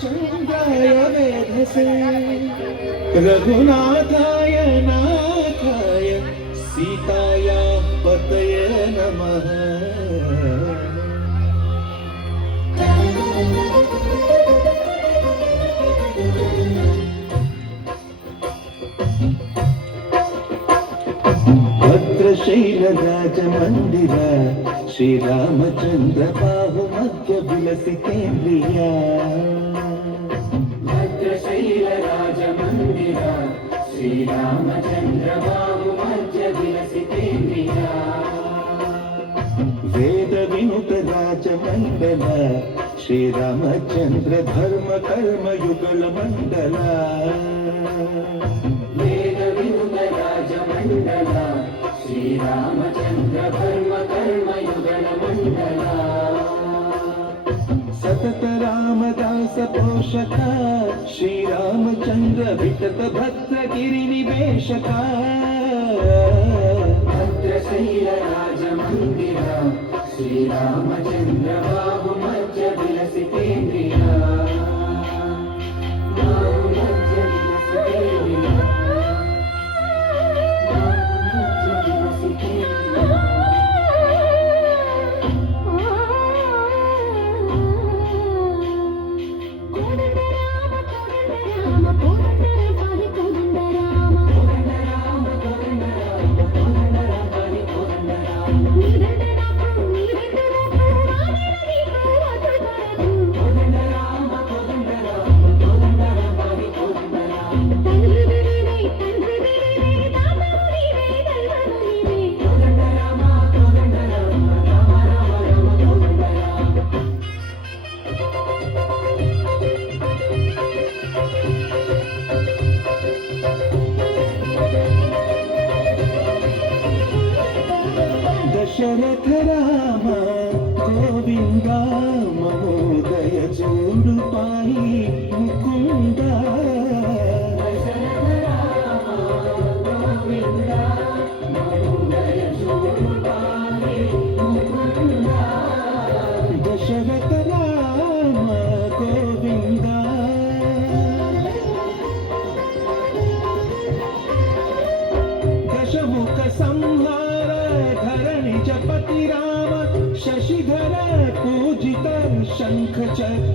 चन्द्राय वेधसे रघुनाथाय नाथाय सीतायाः पतये नमः। भद्रशैलराजमन्दिर श्रीरामचन्द्र बाहुमध्य विलसितेन्द्रिया। भद्रशैलराजमन्दिर श्रीरामचन्द्र बाहुमध्य विलसितेन्द्रिया। वेदविनुत राजमण्डल श्रीरामचन्द्र धर्म कर्म युगल मण्डल। वेदविनुत राजमण्डल श्रीरामचन्द्र धर्म कर्म युगल मण्डल। सतत रामदास पोषक श्रीरामचन्द्र वितत भक्त गिरिनिवेशक। भद्रशैलराजमन्दिर श्रीरामचन्द्र बाहुमध्य विलसितेन्द्रिया। बाहुमध्य विलसितेन्द्रिया। दशरथ राम गोविंद महोदय जोडु पाहि मुकुंद। दशरथ राम गोविंद दशमुख संहार धरणि जपति राम शशिधर पूजित शंख चक्र